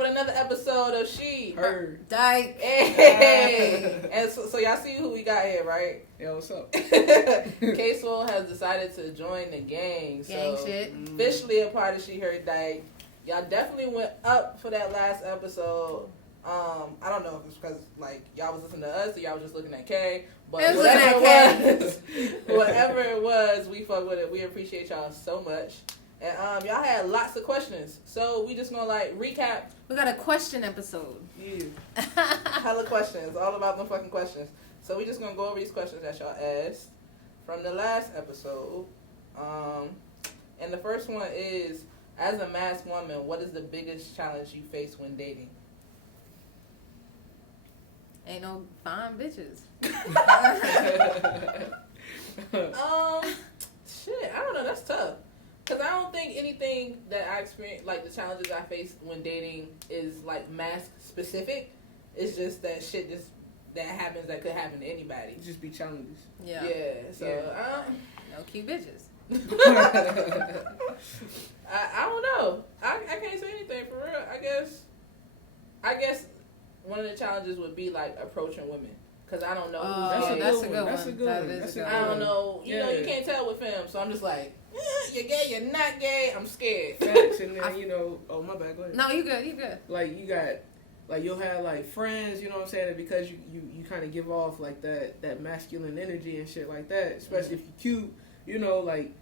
with another episode of She Heard. Dyke. Hey. And so y'all see who we got here, right? Yeah, what's up? K-Swole has decided to join the gang. Gang so shit. Officially a part of She Heard Dyke. Y'all definitely went up for that last episode. I don't know if it's because like y'all was listening to us or y'all was just looking at K. But whatever it was, we fuck with it. We appreciate y'all so much. And y'all had lots of questions, so we just gonna like recap. We got a question episode. Yeah, hella questions, all about them fucking questions. So we just gonna go over these questions that y'all asked from the last episode. And the first one is: as a masked woman, what is the biggest challenge you face when dating? Ain't no fine bitches. Shit, I don't know. That's tough. Because I don't think anything that I experience, like the challenges I face when dating, is like mask specific. It's just that shit that happens that could happen to anybody. It just be challenges. Yeah. Yeah. So no cute bitches. I don't know. I can't say anything for real. I guess one of the challenges would be like approaching women. Because I don't know who's gay. That's a good one. That's a good one. I don't know. You know, you can't tell with film. So I'm just like, you're gay, you're not gay. I'm scared. Facts, and then, oh, my bad, go ahead. No, you good. Like, you got, like, you'll have, like, friends, you know what I'm saying? And because you kind of give off, like, that masculine energy and shit like that, especially if you're cute, you know, like,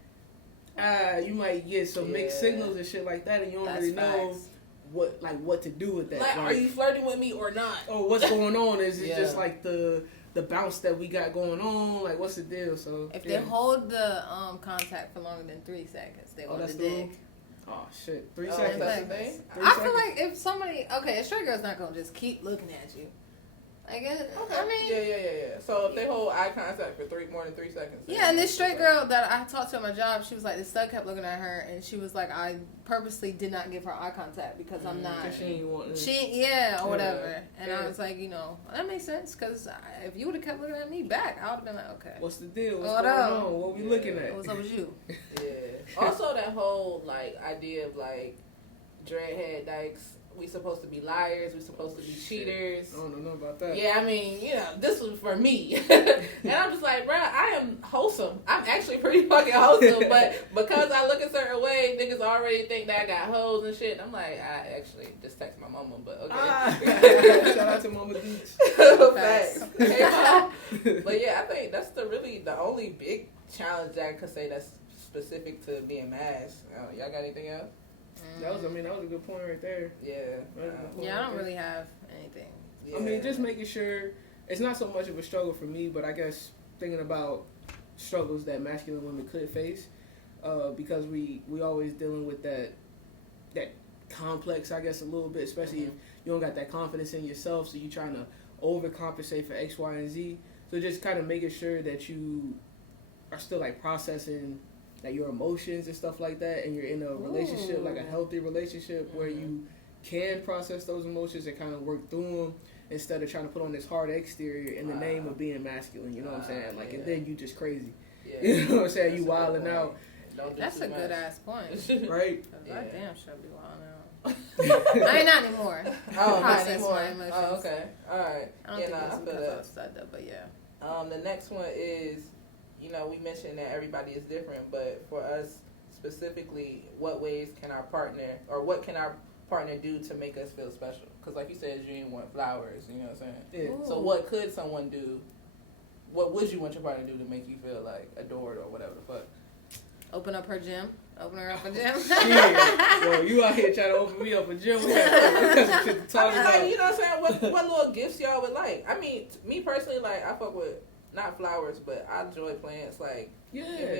you might get some mixed signals and shit like that, and you don't really know what to do with that. Like, are you flirting with me or not? Oh, what's going on? Is it just like the bounce that we got going on? Like, what's the deal? So if they hold the contact for longer than 3 seconds, they want the dick. Oh shit, 3 seconds. I feel like if somebody, a straight girl's not gonna just keep looking at you. Like, I mean, yeah. So if they hold eye contact for more than 3 seconds. Yeah, and this straight girl that I talked to at my job, she was like, this stud kept looking at her, and she was like, I purposely did not give her eye contact because I'm not. Because she ain't wanting. Or whatever. And I was like, that makes sense because if you would have kept looking at me back, I would have been like, okay. What's the deal? What's going on? What we looking at? What's up with you? Yeah. Also, that whole like idea of like dreadhead dykes. We supposed to be liars. We supposed to be cheaters. I don't know about that. Yeah, I mean, this was for me. And I'm just like, bruh, I am wholesome. I'm actually pretty fucking wholesome. But because I look a certain way, niggas already think that I got hoes and shit. I'm like, I actually just text my mama, but okay. Shout out to Mama Deeks. Facts. But yeah, I think that's the only big challenge that I could say that's specific to being masked. Y'all got anything else? That was a good point right there. Yeah. I don't really have anything. Yeah. I mean, just making sure it's not so much of a struggle for me, but I guess thinking about struggles that masculine women could face, because we always dealing with that complex, I guess, a little bit, especially if you don't got that confidence in yourself, so you're trying to overcompensate for X, Y, and Z. So just kind of making sure that you are still like processing like your emotions and stuff like that, and you're in a relationship, like a healthy relationship where you can process those emotions and kind of work through them instead of trying to put on this hard exterior in the name of being masculine, you know what I'm saying? Like, and then you just crazy. Yeah. You know what I'm saying? You wilding out. That's a good ass point. Right? I damn sure be wilding out. I ain't not anymore. Not anymore. My emotions. Oh, okay. Alright. I don't think that's because I was upset though, but yeah. The next one is, we mentioned that everybody is different, but for us specifically, what ways can our partner, or what can our partner do to make us feel special? Because like you said, you didn't want flowers, you know what I'm saying? Yeah. So what could someone do? What would you want your partner to do to make you feel like adored or whatever the fuck? Open up her gym. Open her up a gym. Yo, you out here trying to open me up a gym. We got some shit to talk about. Like, you know what I'm saying? What little gifts y'all would like? I mean, me personally, like, I fuck with not flowers, but I enjoy plants. Like, you can give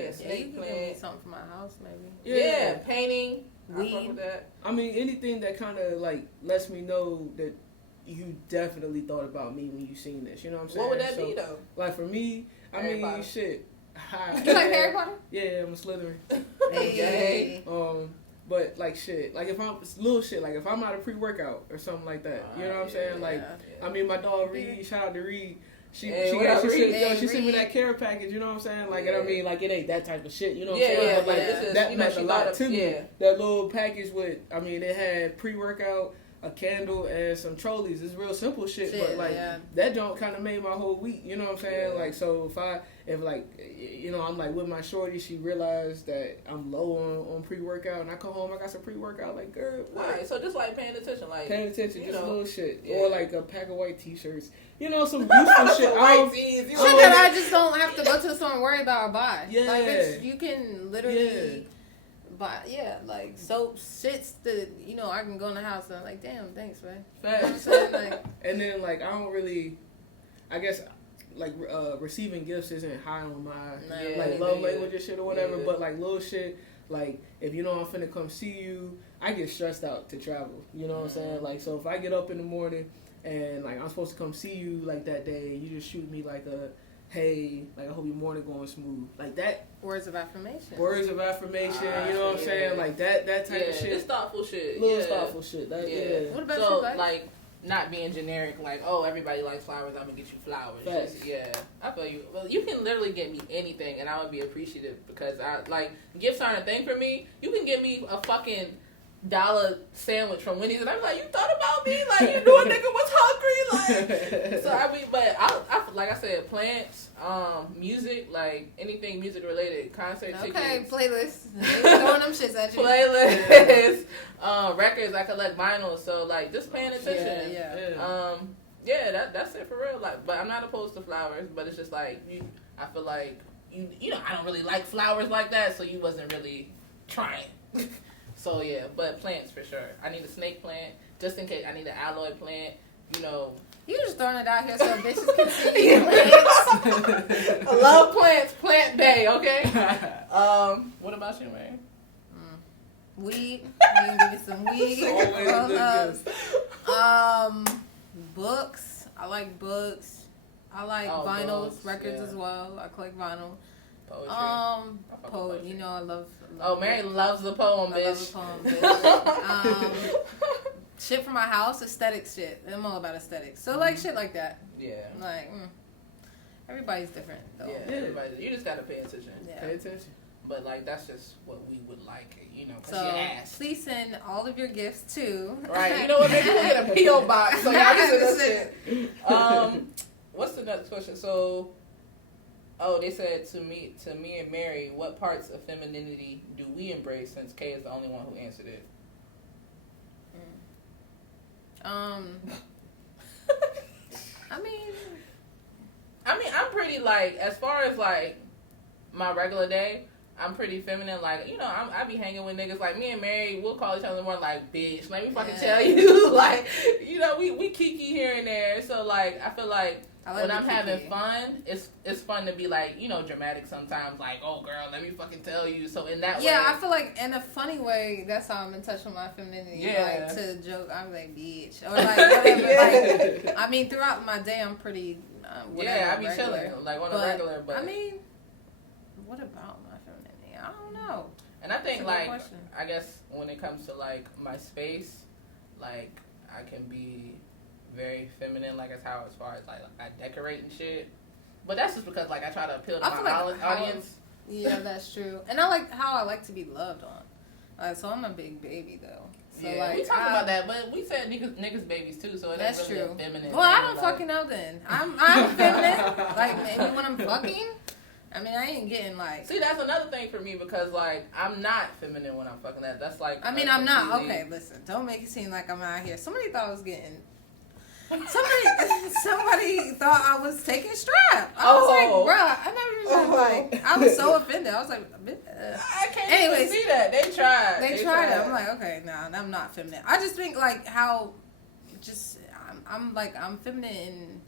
me something for my house, maybe. Yeah, painting. Weed. I fuck with that. I mean, anything that kind of like lets me know that you definitely thought about me when you seen this. You know what I'm saying? What would that be though? Like for me, Harry Potter. Shit. You like Harry Potter? Yeah, I'm a Slytherin. Hey. But like shit, like if it's little shit, like if I'm out of pre-workout or something like that, you know what I'm saying? Like, I mean, my dog Reed, shout out to Reed. She sent me that care package, you know what I'm saying? Like, and I mean, like, it ain't that type of shit, you know what I'm saying? But, like, that meant a lot to me. That little package with, I mean, it had pre-workout, a candle and some trolleys. It's real simple shit, but like that don't kind of made my whole week. You know what I'm saying? Like, so if like, you know, I'm like with my shorty, she realized that I'm low on pre-workout, and I come home, I got some pre-workout. Like, girl, right. So just like paying attention, just little shit, or like a pack of white T-shirts. You know, some useful shit. Shit that I just don't have to go to the store and worry about or buy. Yeah, like bitch, you can literally. But like soap, shits that you know I can go in the house and I'm like, damn, thanks, man. Facts. You know what I'm saying? Like, and then like I don't really, I guess like receiving gifts isn't high on my like love language and shit or whatever. Yeah. But like little shit, like if you know I'm finna come see you, I get stressed out to travel. You know what I'm saying? Like so if I get up in the morning and like I'm supposed to come see you like that day, you just shoot me like a hey, like I hope your morning going smooth, like that. Words of affirmation. You know what I'm saying? Like that type of shit. It's thoughtful shit. Little thoughtful shit. What about so, you, like not being generic, like, oh, everybody likes flowers, I'm gonna get you flowers. Facts. Yeah, I feel you. Well, you can literally get me anything, and I would be appreciative because I like gifts aren't a thing for me. You can get me a fucking $1 sandwich from Wendy's, and I'm like, you thought about me? Like, you knew a nigga was hungry? Like, so I mean, but I like I said, plants, music, like anything music related, concert tickets. Okay, playlists. Throwing them shits at you. Playlists, records. I collect vinyl, so like just paying attention. That's it for real. Like, but I'm not opposed to flowers, but it's just like I feel like you know, I don't really like flowers like that, so you wasn't really trying. So yeah, but plants for sure. I need a snake plant just in case. I need an aloe plant. You know. You just throwing it out here so bitches can see your plants. I love plants. Plant bay, okay? What about you, man? Weed. You can give me some weed. Books. I like books. I like vinyls, books, records as well. I collect vinyl. Poetry. You know I love Mary loves the poem, bitch. I love the poem, bitch. Shit for my house, aesthetic shit. I'm all about aesthetics. So like shit like that. Yeah. Like everybody's different though. Yeah, everybody. You just gotta pay attention. Yeah. Pay attention. But like that's just what we would like, you know. Cause so you asked. please send all of your gifts to. Right. You know what? Maybe we'll get a PO box. So y'all can send this shit. What's the next question? So. Oh, they said to me and Mary, what parts of femininity do we embrace? Since Kay is the only one who answered it. I mean, I'm pretty like as far as like my regular day. I'm pretty feminine. Like, you know, I be hanging with niggas. Like me and Mary, we'll call each other more like bitch. Let me fucking tell you, like, you know, we kiki here and there. So like, I feel like. When I'm having fun, it's fun to be like, you know, dramatic sometimes. Like, oh, girl, let me fucking tell you. So in that way. Yeah, I feel like in a funny way, that's how I'm in touch with my femininity. Yeah. Like, to joke, I'm like, bitch. Or like, whatever. Like, I mean, throughout my day, I'm pretty, whatever. Yeah, I be chilling, like on a regular. But I mean, what about my femininity? I don't know. And I think, like, I guess when it comes to, like, my space, like, I can be very feminine, like as far as like I decorate and shit, but that's just because like I try to appeal to my audience. Yeah, that's true, and I like how I like to be loved on. So I'm a big baby though. So yeah, like, we talked about that, but we said niggas babies too, so it that's ain't really true. Feminine. Well, I don't fucking know then. I'm feminine. Like maybe when I'm fucking. I mean, I ain't getting like. See, that's another thing for me because like I'm not feminine when I'm fucking that. That's like. I mean, I'm not. Okay, listen. Don't make it seem like I'm out here. Somebody thought I was getting. Somebody thought I was taking strap. I was like, bruh, I never even like. I was so offended. I was like, I can't even see that. They tried. They tried it. I'm like, okay, nah, I'm not feminine. I just think like how, I'm feminine in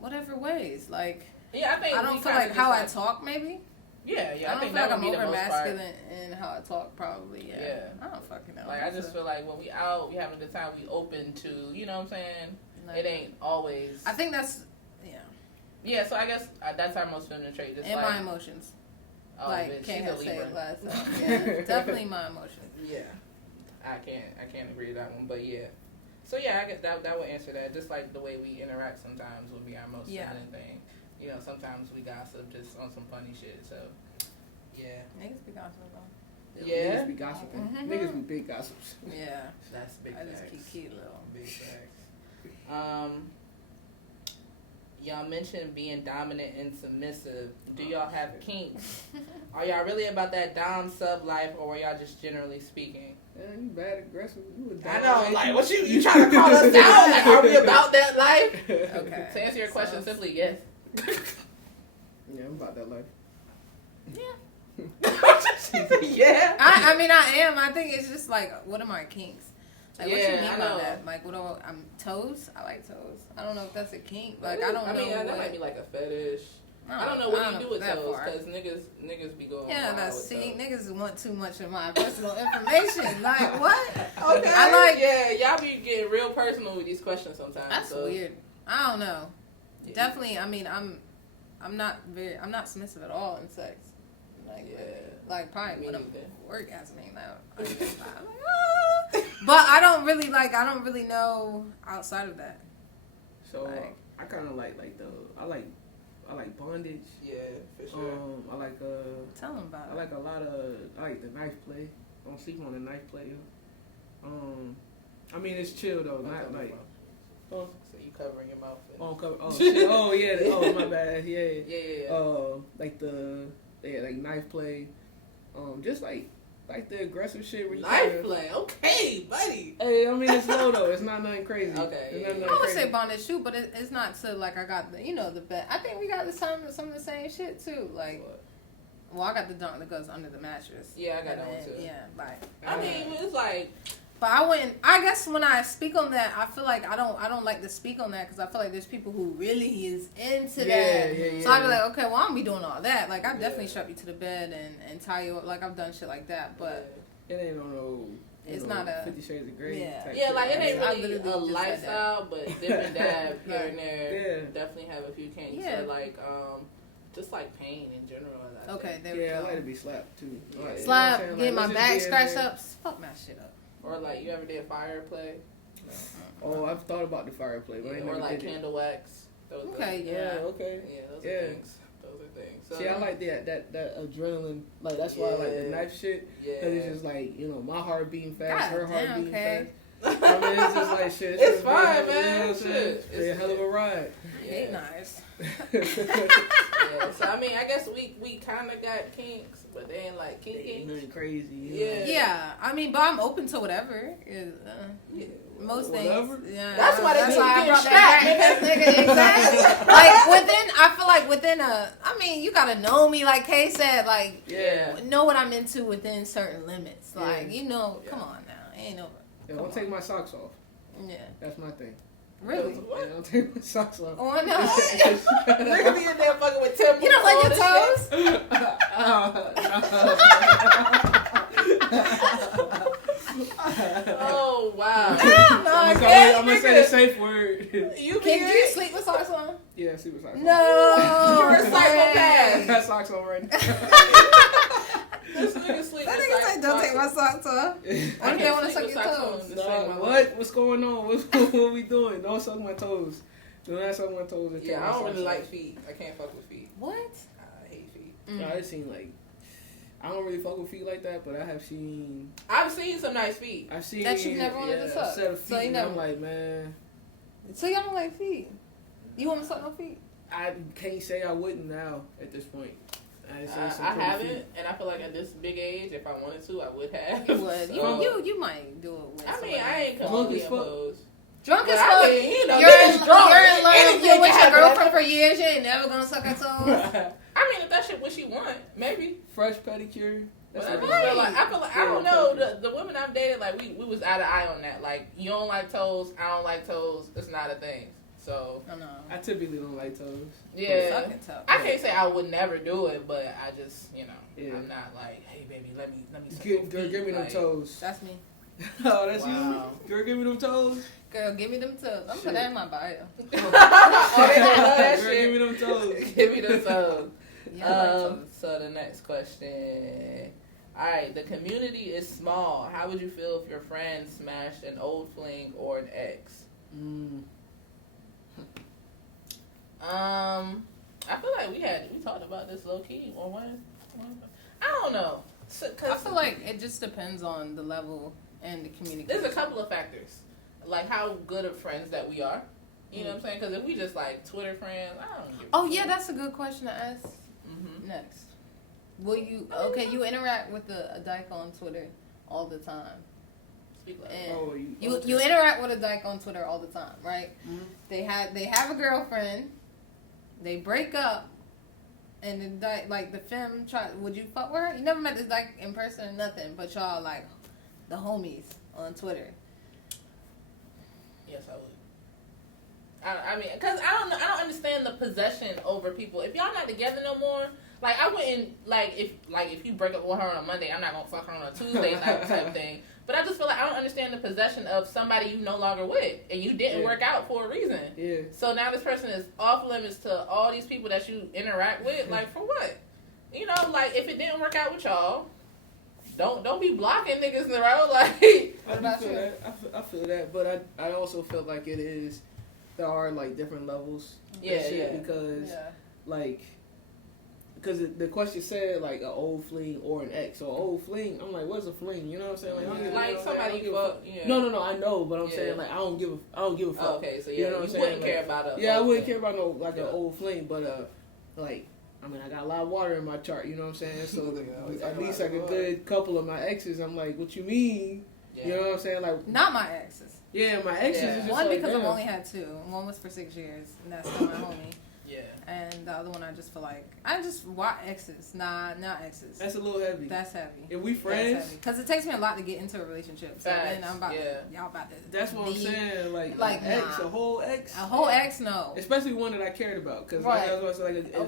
whatever ways. Like, yeah, I think I don't feel like how I talk maybe. Yeah. I don't feel like I'm over masculine in how I talk, probably. Yeah. I don't fucking know. Like, I just feel like when we out, we having a good time, we open to, you know what I'm saying? Like, it ain't always. I think that's, Yeah, so I guess that's our most feminine trait. Just and my emotions. Oh, like, bitch, can't she's a say Libra. it last time. Yeah, definitely my emotions. Yeah. I can't agree to that one, but yeah. So yeah, I guess that would answer that. Just like the way we interact sometimes would be our most feminine thing. You know, sometimes we gossip just on some funny shit, so, yeah. Niggas be gossiping though. Yeah. Niggas be gossiping. Niggas be big gossips. Yeah. That's big I just facts. keep little. Big facts. Y'all mentioned being dominant and submissive. Do y'all have kinks? Are y'all really about that dom sub life, or are y'all just generally speaking? Man, you bad aggressive. You a I dog. know, like, what you trying to call us out? Like, are we about that life? Okay. To answer your question simply, yes. Yeah, I'm about that life. Yeah. Yeah. I mean, I am. I think it's just like, what are my kinks? Like, what you Yeah, mean I by know. that? Like, what do I'm toes? I like toes. I don't know if that's a kink. Like, I don't know. I mean, that what, might be like a fetish. I don't know I what don't you do know with that toes, far. because niggas be going Yeah, wild that's with see, toes. niggas want too much of my personal information. Like, what? Okay. I like. Yeah, y'all be getting real personal with these questions sometimes. That's so. weird. I don't know. Yeah. Definitely. I mean, I'm not submissive at all in sex. Like, Yeah. like probably Me when I'm neither. orgasming out. I'm like, ah. But I don't really know outside of that. So Like- I kind of like I like bondage. Yeah, for sure. I like Tell them about I like I like the knife play. Don't sleep on the knife play. I mean it's chill though, not like. So you covering your mouth. Oh shit. Oh yeah. Oh my bad. Yeah. Yeah. Like like knife play. Just like the aggressive shit. Where you Knife kinda, play. Okay, buddy. Hey, I mean it's low though. It's not nothing crazy. Okay, It's yeah. not nothing I would crazy. say bondage too, but it's not to like I got the bet. I think we got some of the same shit too. Like, well, I got the dunk that goes under the mattress. Yeah, I got And that one then, too. Yeah, like. I mean, it's like, But I wouldn't. I guess when I speak on that, I feel like I don't like to speak on that because I feel like there's people who really is into that. Yeah. So I'd be like, okay, well, I don't be doing all that. Like, I definitely strap you to the bed and tie you up. Like, I've done shit like that. But It ain't on no. It's not a- 50 Shades of Grey. Yeah. type yeah, shit. like it ain't I really literally a just said lifestyle, but dip and dab here and there. Yeah. Definitely have a few kinks. Yeah. Or like, just like pain in general. I okay, think. there we Yeah, I go. like to be slapped too. Like, you know what I'm Slap, saying? get Like, my let's just back be in scratched there. up. Fuck my shit up. Or like, you ever did fire play? Oh, I've thought about the fire play, but I Yeah, ain't or never like did it. candle wax. Those Okay, Yeah, yeah. okay. Yeah, those Yeah. are things. Those are things. So, See, I like that adrenaline. Like that's why I like the Yeah. knife shit. Yeah. Cause it's just like my heart beating fast, God her heart damn, beating okay. fast. I mean, it's just like shit. It's just fine, good, man. You know what I'm saying? Shit. It's a hell of a ride. I hate knives. Yeah, so I mean, I guess we kind of got kinks, but they ain't like Ain't kinky. nothing crazy. Yeah. Yeah, I mean, but I'm open to whatever. Yeah. Most Whatever. things. Yeah. That's why they that's keep why I getting brought that strapped, back. Because, nigga, exactly. Like I feel like within I mean, you gotta know me. Like Kay said, like Yeah. know what I'm into within certain limits. Like Yeah. come on now, ain't no. Yeah, don't take my socks off. Yeah. That's my thing. Really? What? Yeah, don't take my socks off. Oh, I know. Nigga be in there fucking with Tim. You don't like your toes? Oh wow. No, I can't. I'm gonna say the safe word. You Can you sleep with socks on? Yeah, see what's socks No. You're a on. psychopath. I got socks on right now. This nigga sleep That with nigga socks said, "Don't take my on. socks off." What if they want to suck your toes? No, what's going on? What we doing? Don't suck my toes. Do not suck my toes. and take Yeah, my I don't socks really off. like feet. I can't fuck with feet. What? I hate feet. No, it seem like I don't really fuck with feet like that, but I have seen. I've seen some nice feet. I've seen That you've never wanted to a suck. set of feet, So you and never- I'm like, man, So y'all don't like feet? You want to suck no feet? I can't say I wouldn't now at this point. I I haven't, and I feel like at this big age, if I wanted to, I would have. You would. So, You might do it with. I mean, somebody. I ain't Drunk completely as fuck. opposed. Drunk But as I fuck. mean, you know, You're niggas in drunk. You're in love. Anything You're with can your happen. girlfriend for years. You ain't never gonna suck her toes. I mean, if that shit what she want, maybe. Fresh pedicure. That's But I what just it feel is. like I don't know the women I've dated, like we was eye to eye on that. Like, you don't like toes, I don't like toes. It's not a thing. So I know. I typically don't like toes. yeah, Sucking toes. I can't say I would never do it, but I just Yeah. I'm not like, hey baby, let me suck Girl, your feet. give me them Like, toes. That's me. Oh, that's Wow. you. Girl, give me them toes. Girl, give me them toes. I'm put that in my bio. Oh, they gonna love that Girl, give me shit. them toes. Give me the toes. Yeah, I like toes. So the next question. Alright, the community is small. How would you feel if your friend smashed an old fling or an ex? I feel like we talked about this low key on one. I don't know. I feel like it just depends on the level and the communication. There's a couple of factors, like how good of friends that we are. You know what I'm saying? Because if we just like Twitter friends, I don't give a Oh fuck. yeah, that's a good question to ask. Next, will you? Okay, you interact with a dyke on Twitter all the time. Speak like And you interact with a dyke on Twitter all the time, right? Mm-hmm. They have a girlfriend, they break up, and the dyke, like the femme would you fuck with her? You never met this dyke in person or nothing, but y'all like the homies on Twitter. Yes, I would. I mean, cause I don't understand the possession over people. If y'all not together no more, like I wouldn't if you break up with her on a Monday, I'm not gonna fuck her on a Tuesday type thing. But I just feel like I don't understand the possession of somebody you no longer with, and you didn't work out for a reason. Yeah. So now this person is off limits to all these people that you interact with. Like for what? You know, like if it didn't work out with y'all, don't be blocking niggas in the road. Like What about you? I feel that, but I also feel like there are like different levels. Because like. Because the question said like an old fling or an ex. So old fling, I'm like, what's a fling? You know what I'm saying? Like, I don't give, like somebody you fuck. Yeah. No, I know, but I'm saying like I don't give a fuck. Okay, so you know what I'm saying? wouldn't care about a. Yeah, I wouldn't care about no like an old fling, but like I mean I got a lot of water in my chart. You know what I'm saying? So at least like a good couple of my exes, I'm like, what you mean? Yeah. You know what I'm saying? Like not my exes. Yeah, my exes is just one like, because damn. I've only had two. One was for 6 years, and that's still my homie. Yeah. And the other one, I just feel like why exes? Nah, not exes. That's a little heavy. That's heavy. If we friends, because it takes me a lot to get into a relationship. So then I'm about y'all about to. That's what I'm saying. Like ex, nah. a whole ex. A whole ex, no. Especially one that I cared about, because right.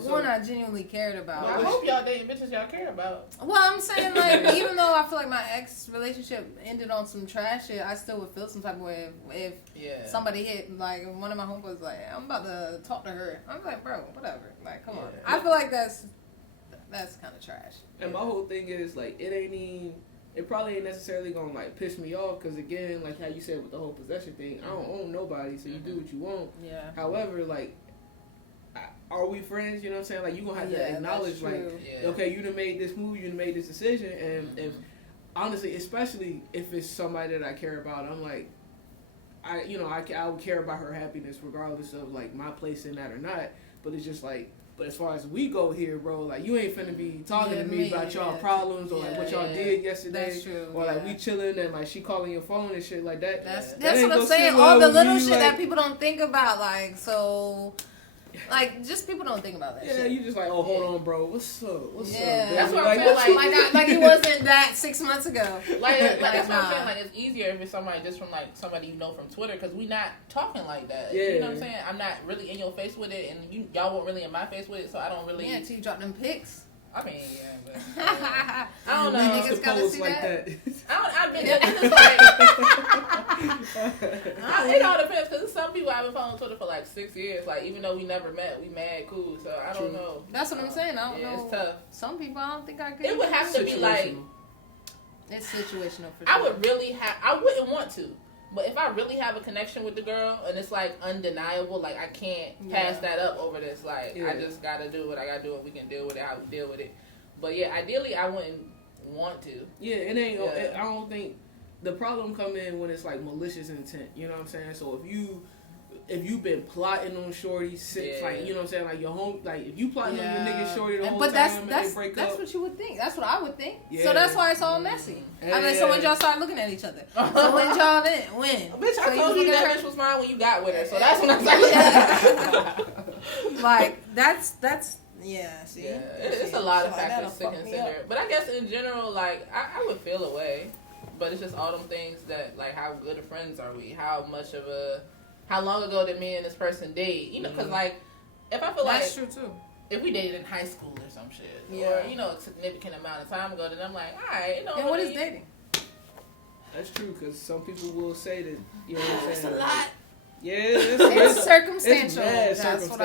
One I genuinely cared about. I hope y'all dating bitches y'all care about. Well, I'm saying like even though I feel like my ex relationship ended on some trash shit, I still would feel some type of way if somebody hit like one of my homeboys like I'm about to talk to her. I'm like, bro, whatever. Like, come on. I feel like that's kind of trash. And my whole thing is like it probably ain't necessarily gonna like piss me off because again, like how you said with the whole possession thing, I don't own nobody, so you do what you want. Yeah. However, like, are we friends? You know what I'm saying? Like, you gonna have to acknowledge, like, okay, you done made this move, you done made this decision, and if honestly, especially if it's somebody that I care about, I'm like, I would care about her happiness regardless of like my place in that or not. But it's just like, but as far as we go here, bro, like you ain't finna be talking to me about y'all problems or like what y'all did yesterday. That's true. Or like we chilling and like she calling your phone and shit like that. That's what I'm saying. All the little shit that people don't think about, like so. Like, just people don't think about that shit. Yeah, you just like, oh, hold on, bro. What's up? What's up, baby? That's what I'm saying. Like it wasn't that 6 months ago. Like that's what I'm saying. Like, it's easier if it's somebody just from, like, somebody you know from Twitter, because we not talking like that. Yeah. You know what I'm saying? I'm not really in your face with it, and y'all weren't really in my face with it, so I don't really... Yeah, until you drop them pics. I mean, yeah, but... I don't know. Niggas gotta see like that. I've been... It's just like... it all depends, because some people I've been following Twitter for like 6 years. Like, even though we never met, we mad cool. So I don't know. That's what I'm saying. I don't know. It's tough. Some people, I don't think I could. It would have to be like. It's situational for sure. I would really have. I wouldn't want to, but if I really have a connection with the girl and it's like undeniable, like I can't pass that up over this. Like I just gotta do what I gotta do, and we can deal with it how we deal with it. But yeah, ideally, I wouldn't want to. Yeah, it ain't. Yeah. I don't think. The problem come in when it's like malicious intent, you know what I'm saying? So if you've been plotting on shorty since like, you know what I'm saying, like your home, like if you plotting on your nigga shorty the whole time and they break up. That's what you would think. That's what I would think. Yeah. So that's why it's all messy. I mean, so when y'all start looking at each other, so when y'all then when? Bitch, I told you that bitch was mine when you got with her, so that's when I'm saying. Like that's. Yeah, see? Yeah, it's a lot of factors to consider. But I guess in general, like, I would feel a way. But it's just all them things that, like, how good of friends are we? How long ago did me and this person date? You know, because, like, if I feel that's true, too. If we dated in high school or some shit, or, you know, a significant amount of time ago, then I'm like, all right, you know. And what is dating? That's true, because some people will say that, you know what I'm saying? It's a lot. Yeah, it's circumstantial. It's That's what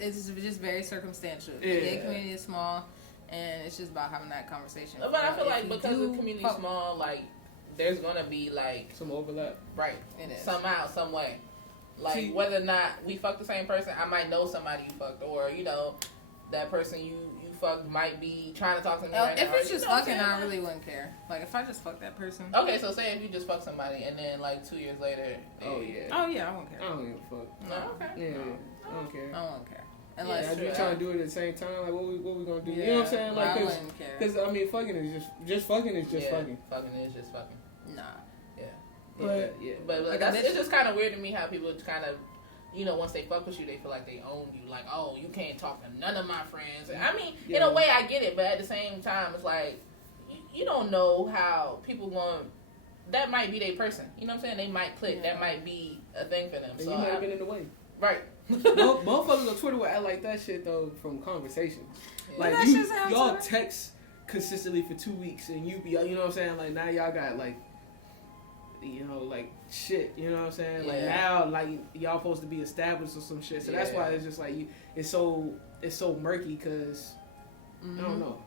it's just very circumstantial. The gay community is small, and it's just about having that conversation. But I feel like because the community is small, like, there's gonna be, like... some overlap. Right. It is. Somehow, some way. Like, whether or not we fuck the same person, I might know somebody you fucked, or, you know, that person you fucked might be trying to talk to me if it's just fucking, I really wouldn't care. Like, if I just fuck that person. Okay, so say if you just fuck somebody and then, like, 2 years later. Oh, yeah. Oh, yeah, I won't care. I don't give a fuck. No, okay. Yeah, I don't care. I won't care. Unless we trying to do it at the same time, like, what we gonna do? Yeah, you know what I'm saying? Like, I wouldn't care. Because, I mean, fucking is just fucking is just fucking. Fucking is just fucking. Nah. Yeah. But, yeah. But like, it's just kind of weird to me how people kind of, you know, once they fuck with you, they feel like they own you. Like, oh, you can't talk to none of my friends. I mean, in a way, I get it, but at the same time, it's like, you don't know how people that might be their person. You know what I'm saying? They might click. Yeah. That might be a thing for them. And so you might have been in the way. Right. Motherfuckers on Twitter will act like that shit, though, from conversations. Yeah. Like, y'all text consistently for 2 weeks, and you know what I'm saying? Like, now y'all got, like, you know, like, shit, you know what I'm saying? Like, now, like, y'all supposed to be established or some shit. So that's why it's just, like, it's so murky, because, I don't know.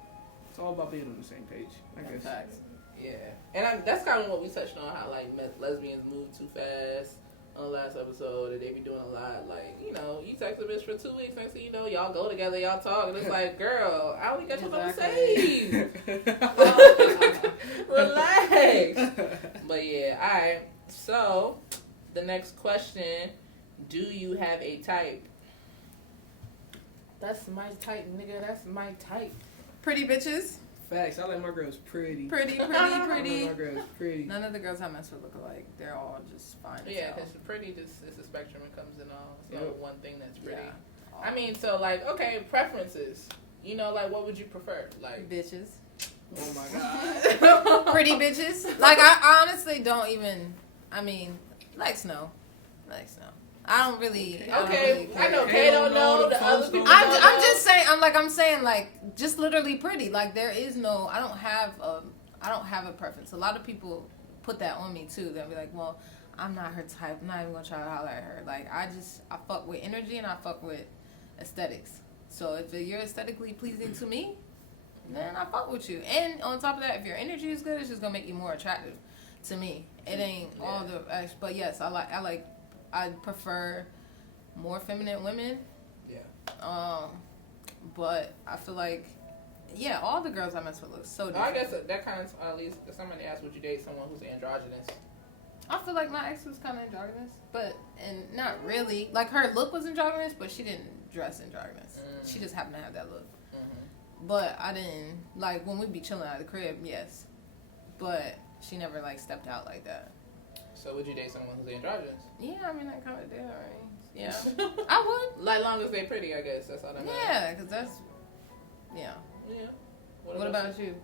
It's all about being on the same page, I guess. Facts. Yeah. And that's kind of what we touched on, how, like, lesbians move too fast on the last episode, and they be doing a lot. Like, you know, you text a bitch for 2 weeks, next thing you know, y'all go together, y'all talk, and it's like, girl, I only got your number saved. Relax. But yeah, alright. So, the next question, do you have a type? That's my type, nigga. That's my type. Pretty bitches. Facts. I like my girls pretty. Pretty. I like my girls pretty. None of the girls I mess with look alike. They're all just fine. Yeah, because pretty just is a spectrum. It comes in all. It's not one thing that's pretty. Yeah. I mean, so like, okay, preferences. You know, like, what would you prefer? Like bitches. Oh my god. Pretty bitches. Like, I honestly don't even. I mean, like snow. I don't really. Okay, I know Kay don't know. The other people. I'm just saying. I'm saying like just literally pretty. Like there is no. I don't have a preference. A lot of people put that on me too. They'll be like, well, I'm not her type. I'm not even gonna try to holler at her. Like I fuck with energy and I fuck with aesthetics. So if you're aesthetically pleasing to me, then I fuck with you. And on top of that, if your energy is good, it's just gonna make you more attractive to me. It ain't all the. But yes, I prefer more feminine women. Yeah. But I feel like, all the girls I mess with look so different. I guess that kind of, at least, if somebody asks, would you date someone who's androgynous? I feel like my ex was kind of androgynous, and not really. Like, her look was androgynous, but she didn't dress androgynous. She just happened to have that look. Mm-hmm. But I didn't, like, when we'd be chilling at the crib, yes. But she never, like, stepped out like that. So would you date someone who's androgynous? Yeah, I mean, I kind of did, right? Yeah. I would. Like, long as they're pretty, I guess. That's all that matters. Yeah, because that's... Yeah. Yeah. What about you?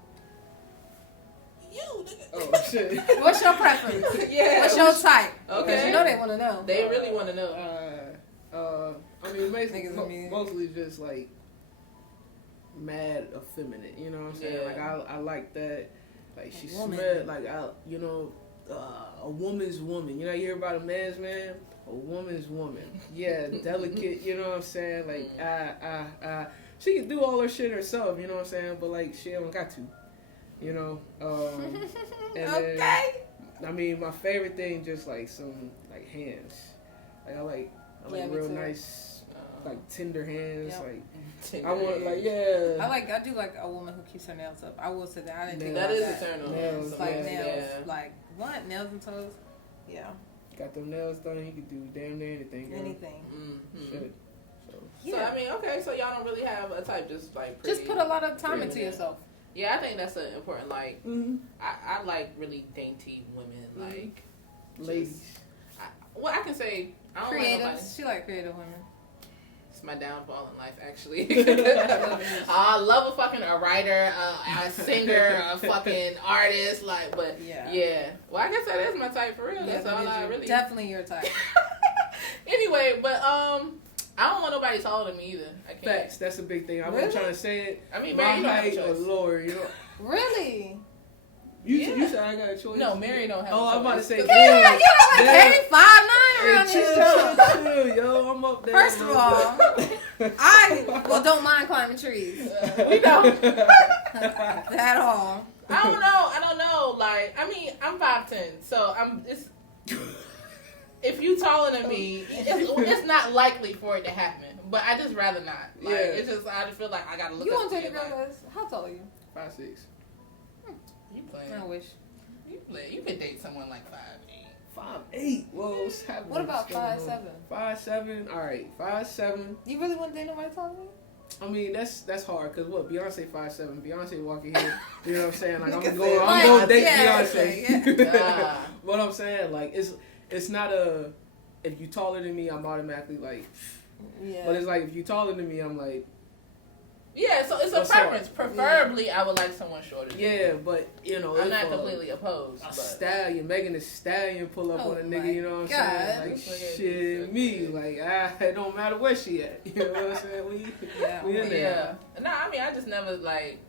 You, nigga. Oh, shit. What's your preference? What's your type? Okay. Because you know they want to know. They really want to know. I mean, basically, mostly just, like, mad effeminate. You know what I'm saying? Yeah. Like, I like that. Like, she smelled, like, a woman's woman. You know, you hear about a man's man? A woman's woman. Yeah, delicate, you know what I'm saying? Like, she can do all her shit herself, you know what I'm saying? But, like, she don't got to, you know? And okay. Then, I mean, my favorite thing, just, like, some, like, hands. Like, I like real nice, like, tender hands, like... I want, like, I do like a woman who keeps her nails up. I will say that. I didn't think that about is that. a turn on. Nails, like nails. Like, what? Nails and toes? Yeah. Got them nails done, you can do damn near anything. Anything. Mm-hmm. Shit. So, I mean, okay, so y'all don't really have a type, just, like, pretty. Just put a lot of time into yourself. Yeah, I think that's an important, like, I like really dainty women, like. Ladies. I can say, I don't creative. Like she like creative women. It's my downfall in life, actually. I love a writer, a singer, a fucking artist, like, but yeah. Well, I guess that is my type for real. That's all I really. Definitely your type. Anyway, but I don't want nobody taller than me either. I can't. Facts. That's a big thing. I wasn't trying to say it. I mean, my Mary, height or lower, you know. Really? You said I got a choice. No, Mary don't have. I'm about to say. You like Katie 5'9" around here. Chill, yo. I'm up there. First of all, I don't mind climbing trees. We don't. At all. I don't know. Like, I mean, I'm 5'10", so I'm. if you taller than me, it's not likely for it to happen. But I just rather not. Like, it's just I just feel like I gotta look. You want to take a girl that's how tall are you? 5'6". You playing? I wish. You could date someone like 5'8". 5'8". Whoa, what's happening? What about 5'7"? 5'7". All right, 5'7". You really want to date nobody taller than you? I mean, that's hard because what Beyonce 5'7". Beyonce walking here, you know what I'm saying? Like I'm Nigga gonna date Beyonce. Yeah. What I'm saying, like it's not a if you taller than me, I'm automatically like. Yeah. But it's like if you taller than me, I'm like. Yeah, so it's a preference. Preferably, I would like someone shorter. Yeah, but you know, I'm not completely opposed. A stallion, Megan Thee Stallion, pull up on a nigga. You know what I'm saying? Like shit, me. Like it don't matter where she at. You know what I'm saying? We in there. Yeah. No, I mean, I just never like.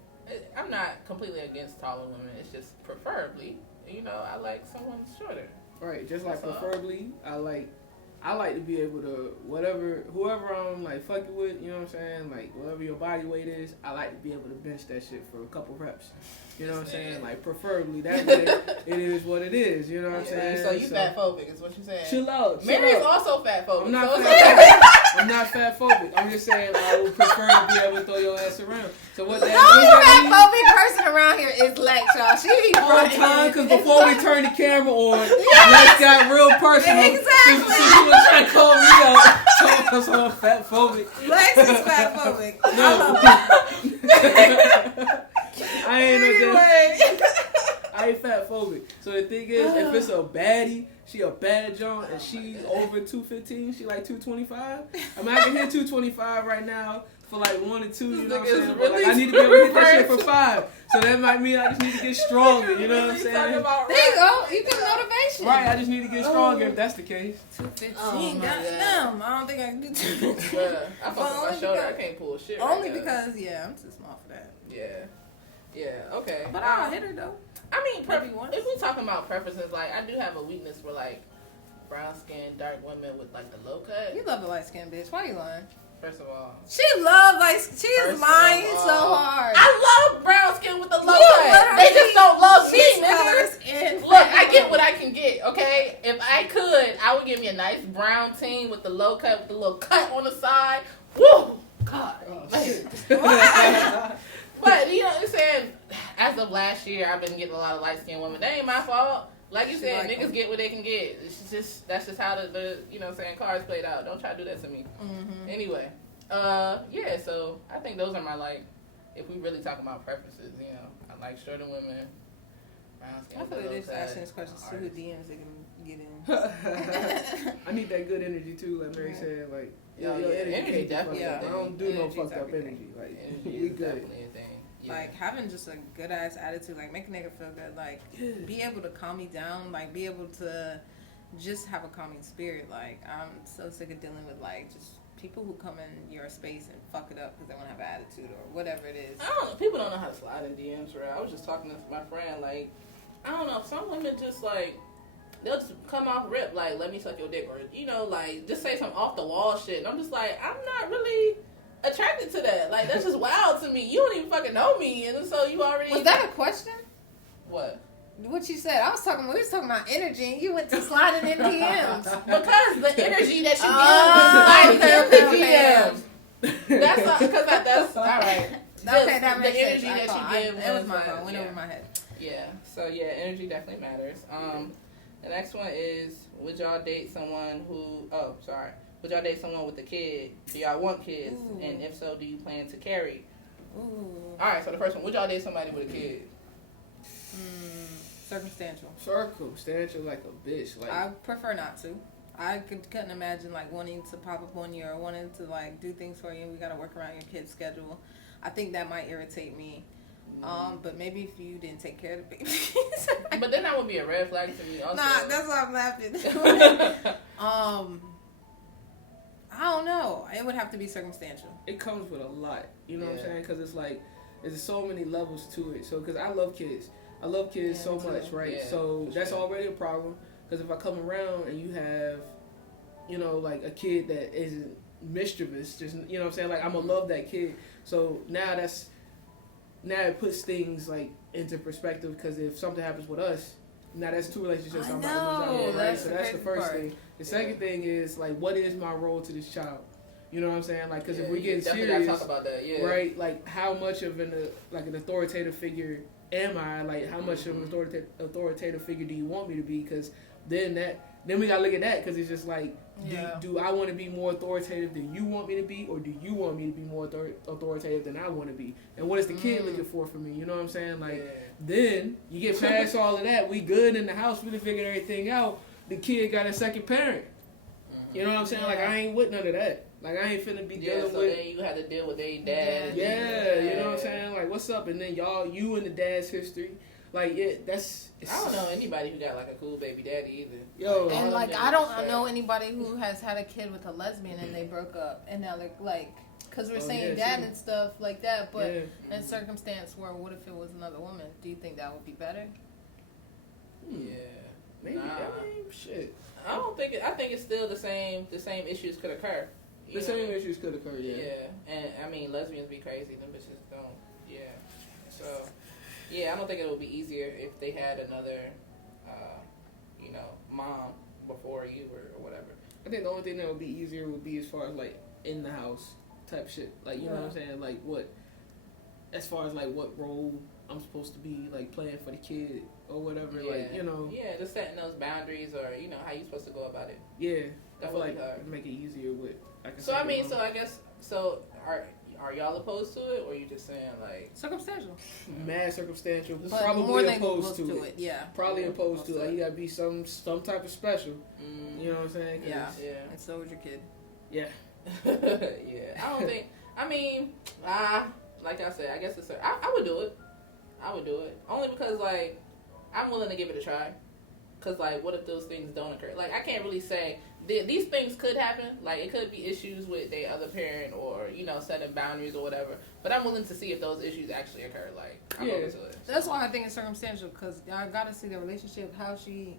I'm not completely against taller women. It's just preferably, you know, I like someone shorter. Right, just like preferably, I like to be able to whoever I'm like fucking with, you know what I'm saying? Like whatever your body weight is, I like to be able to bench that shit for a couple reps. You know what I'm saying? Like preferably that way it is what it is, you know what I'm saying? So you fat phobic is what you're saying. Chill out. Mary's also fat phobic. I'm not fat phobic. I'm not fat phobic. I'm just saying I would prefer to be able to throw your ass around. So what that means? The only fat phobic person around here is Lex, y'all. She be all the time because before we turn the camera on, Lex got real personal. Exactly. So she was trying to call me out. Because I'm fat phobic. Lex is fat phobic. No. I ain't I ain't fat phobic. So the thing is, if it's a baddie, she a bad John, and she's over 215, she like 225. I mean, I can hit 225 right now for like 1 or 2, you know what I'm saying? But like, I need to be able to hit that shit for 5. So that might mean I just need to get stronger, you know what I'm saying? There you go. You get motivation. Right, I just need to get stronger if that's the case. 215. Goddamn. I don't think I can do 215. I fuck with my shoulder. I can't pull shit right only now. because, I'm too small for that. Yeah, okay. But I'll hit her, though. I mean, if we talking about preferences, like, I do have a weakness for, like, brown skin, dark women with, like, the low cut. You love a light skinned bitch. Why you lying? First of all. She love she is lying so hard. I love brown skin with the low cut. They just don't love me, nigga. Look, I get what I can get, okay? If I could, I would give me a nice brown teen with the low cut, with the little cut on the side. Woo! God. But, you know what I'm saying? As of last year, I've been getting a lot of light-skinned women. That ain't my fault. Like you said, niggas get what they can get. That's just how the you know what I'm saying, cards played out. Don't try to do that to me. Mm-hmm. Anyway, so I think those are my, like, if we really talking about preferences, you know, I like shorter women, brown skin. I feel like they're just asking these questions to who DMs they can get in. I need that good energy too, like Mary said, like your energy definitely. I don't do no fucked up energy. Like we good. Definitely a thing. Yeah. Like having just a good ass attitude, like make a nigga feel good, like be able to calm me down, like be able to just have a calming spirit. Like I'm so sick of dealing with like just people who come in your space and fuck it up because they want to have an attitude or whatever it is. I don't know. People don't know how to slide in DMs, right? I was just talking to my friend, like, I don't know. Some women just like they'll just come off rip, like, let me suck your dick, or you know, like just say some off the wall shit. And I'm just like, I'm not really attracted to that. Like, that's just wild to me. You don't even fucking know me, and so you already. Was that a question? What? What you said? We was talking about energy, and you went to sliding in DMs. Because the energy that you give, DMs. That's all right. Okay, that makes the energy sense. that you give. It was my phone. Went over my head. Yeah. So yeah, energy definitely matters. The next one is: would y'all date someone who? Oh, sorry. Would y'all date someone with a kid? Do y'all want kids? Ooh. And if so, do you plan to carry? Ooh. All right. So the first one: would y'all date somebody with a kid? Circumstantial like a bitch. Like I prefer not to. I couldn't imagine like wanting to pop up on you or wanting to like do things for you. We gotta work around your kid's schedule. I think that might irritate me. But maybe if you didn't take care of the babies. But then that would be a red flag to me. Also. Nah, that's why I'm laughing. I don't know. It would have to be circumstantial. It comes with a lot. You know what I'm saying? Because it's like there's so many levels to it. So because I love kids. I love kids so much, right? Yeah, so that's already a problem. Because if I come around and you have, you know, like a kid that isn't mischievous, just, you know what I'm saying? Like, I'm going to love that kid. So now it puts things, like, into perspective. Because if something happens with us, now that's two relationships I'm about to lose out on, right? So that's the first thing. The second thing is like, what is my role to this child? You know what I'm saying? Like, because if we get definitely serious, gotta talk about that, right? Like, how much of an authoritative figure am I? Like, how much of an authoritative figure do you want me to be? Because then we gotta look at that, because it's just like, do I want to be more authoritative than you want me to be, or do you want me to be more authoritative than I want to be? And what is the kid looking for from me? You know what I'm saying? Like, then you get past all of that, we good in the house, we done figured everything out. The kid got a second parent. You know what I'm saying? Like, I ain't with none of that. Like, I ain't finna be dealing with. Then you had to deal with their dad. You know what I'm saying? Like, what's up? And then you and the dad's history. Like, I don't know anybody who got like a cool baby daddy either. Yo, and like, I don't know anybody who has had a kid with a lesbian and they broke up, and now they're like, because we're saying dad and stuff like that, but in a circumstance where, what if it was another woman? Do you think that would be better? Yeah, maybe. I mean, shit. I don't think I think it's still the same issues could occur. The same issues could occur, Yeah, and I mean, lesbians be crazy, them bitches don't. Yeah, so I don't think it would be easier if they had another, mom before you or whatever. I think the only thing that would be easier would be as far as like in the house type shit. Like, you know what I'm saying? Like, as far as like what role I'm supposed to be like playing for the kid or whatever. Like, you know. Yeah, just setting those boundaries, or how you supposed to go about it. Yeah, I feel like it'd make it easier with. Are y'all opposed to it, or are you just saying like circumstantial? Mad circumstantial, but probably more than opposed to it. Yeah, probably opposed to it. Like, you gotta be some type of special. You know what I'm saying? Yeah. And so was your kid. Yeah. Yeah. I don't think. I mean, like I said, I guess I would do it. I would do it only because like I'm willing to give it a try. Cause like, what if those things don't occur? Like, I can't really say these things could happen. Like, it could be issues with their other parent, or setting boundaries or whatever. But I'm willing to see if those issues actually occur. Like, I'm open to it. That's why I think it's circumstantial. Cause I gotta see the relationship, how she,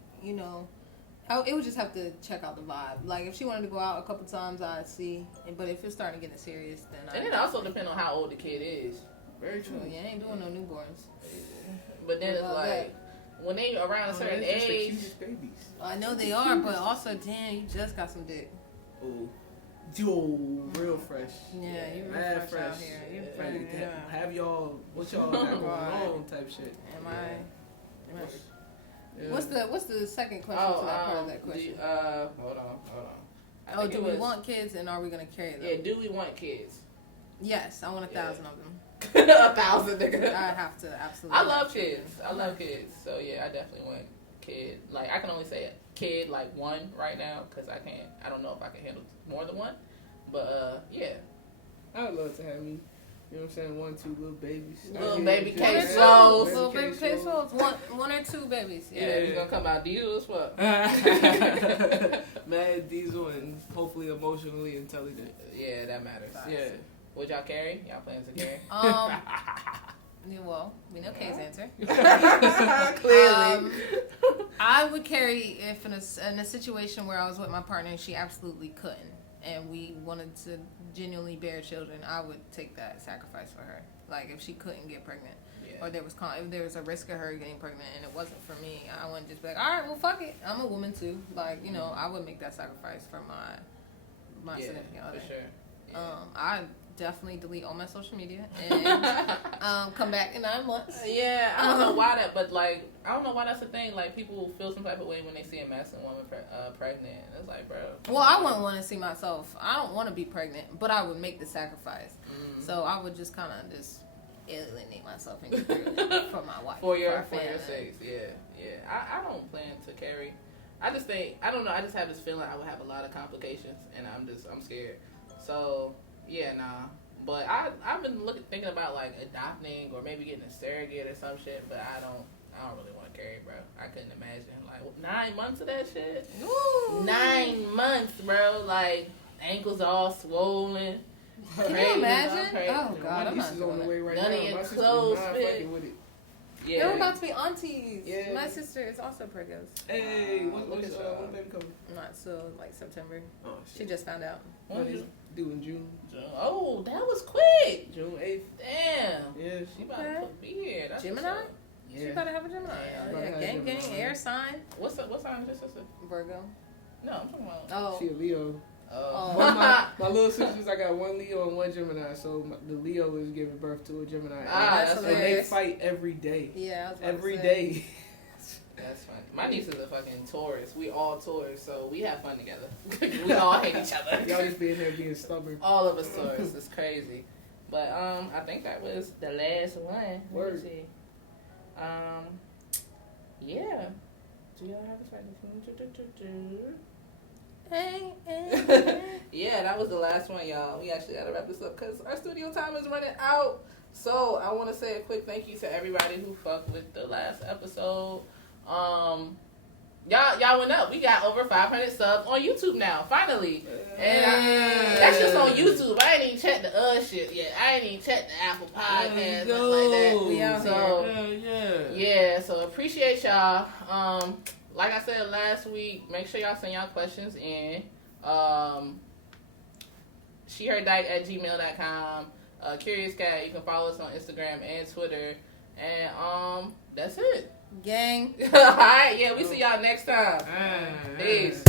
how it would just have to check out the vibe. Like, if she wanted to go out a couple times, I'd see. But if it's starting to get serious, then and it also depends on how old the kid is. Very true. Yeah, ain't doing no newborns. But then it's like. When they around a certain age, the cutest babies. I know they are, but also, damn, you just got some dick. Oh, yo, real fresh. Yeah, you real fresh out here. You fresh. Yeah. Have y'all what y'all got going on type shit. Am I? Yeah. What's the second question to that part of that question? Hold on. Do we want kids, and are we gonna carry them? Yeah, do we want kids? Yes, I want 1,000 of them. 1,000, nigga. I have to, absolutely. I love kids. I love kids. So yeah, I definitely want kid. Like, I can only say a kid, like, one right now, because I don't know if I can handle more than one. But yeah. I would love to have me. You know what I'm saying? 1, 2 little babies. Little baby quesos. Little baby quesos. One or two babies. Yeah, it's gonna come out diesel as fuck. Mad diesel and hopefully emotionally intelligent. Yeah, that matters. Yeah. Would y'all carry? Y'all plans to carry? Yeah, well, we know Kay's answer. Clearly. I would carry if in a situation where I was with my partner and she absolutely couldn't, and we wanted to genuinely bear children, I would take that sacrifice for her. Like, if she couldn't get pregnant, or if there was a risk of her getting pregnant and it wasn't for me, I wouldn't just be like, all right, well, fuck it. I'm a woman too. Like, I would make that sacrifice for my significant other. For sure. Yeah. I definitely delete all my social media and come back in 9 months. Yeah, I don't know why I don't know why that's the thing. Like, people feel some type of way when they see a masculine woman pregnant. It's like, bro. Well, I wouldn't want to see myself. I don't want to be pregnant, but I would make the sacrifice. So I would just kind of just alienate myself and get through it for my wife. For your sakes, yeah. I don't plan to carry. I just think, I don't know, I just have this feeling I would have a lot of complications, and I'm scared. So, yeah, nah. But I've been thinking about, like, adopting or maybe getting a surrogate or some shit, but I don't really want to carry, bro. I couldn't imagine. Like, 9 months of that shit? Ooh. 9 months, bro. Like, ankles all swollen. Can you imagine? Oh, God, I'm not on the way right none now. of your clothes fit. Yeah. They're about to be aunties. Yeah. My sister is also pregnant. Hey, when baby coming? Not so, like, September. Oh, shit. She just found out. What is due in June? Oh, that was quick. June 8th. Damn. Yeah. She about to be here. That's Gemini? Yeah. She about to have a Gemini. Yeah, gang, air sign. What sign is your sister? Virgo. No, I'm talking about. Oh. She a Leo. Oh. My little sisters, I got one Leo and one Gemini, so the Leo is giving birth to a Gemini. That's and they fight every day. Yeah, every day. That's funny. My niece is a fucking Taurus. We all Taurus, so we have fun together. We all hate each other. Y'all just being there being stubborn. All of us Taurus. It's crazy. But I think that was the last one. Let me see. Yeah. Do y'all have a second? Yeah, that was the last one, y'all. We actually gotta wrap this up because our studio time is running out. So I want to say a quick thank you to everybody who fucked with the last episode. Y'all went up. We got over 500 subs on YouTube now, finally. And that's just on YouTube. I ain't even checked the shit yet. I ain't even checked the Apple Podcast, nothing like that. We out here. Yeah, so appreciate y'all. Like I said last week, make sure y'all send y'all questions in. SheHerDyke@gmail.com. Curious Cat, you can follow us on Instagram and Twitter. And that's it. Gang. Alright, yeah, we see y'all next time. Peace.